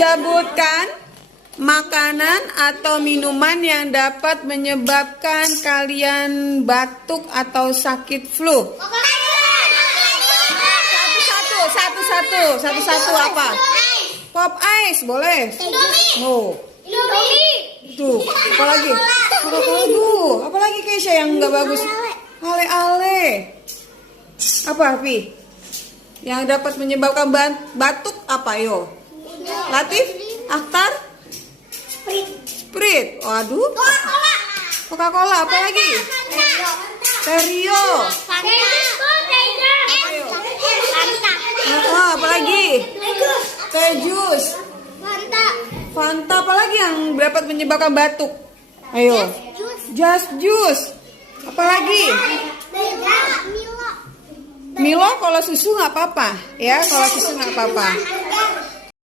Sebutkan makanan atau minuman yang dapat menyebabkan kalian batuk atau sakit flu. Satu-satu apa? Pop ice boleh. Oh. Tuh, apa lagi? Apa lagi Keisha yang nggak bagus? Ale-ale. Apa, Pi? Yang dapat menyebabkan batuk apa, yo? Latif? Akhtar? Sprite. Waduh. Coca-Cola. Apa lagi? Terio. Apa lagi? Teh jus. Fanta. Apa lagi yang dapat menyebabkan batuk? Ayo. Just juice. Apa lagi? Milo kalau susu nggak apa-apa, ya. Kalau susu nggak apa-apa.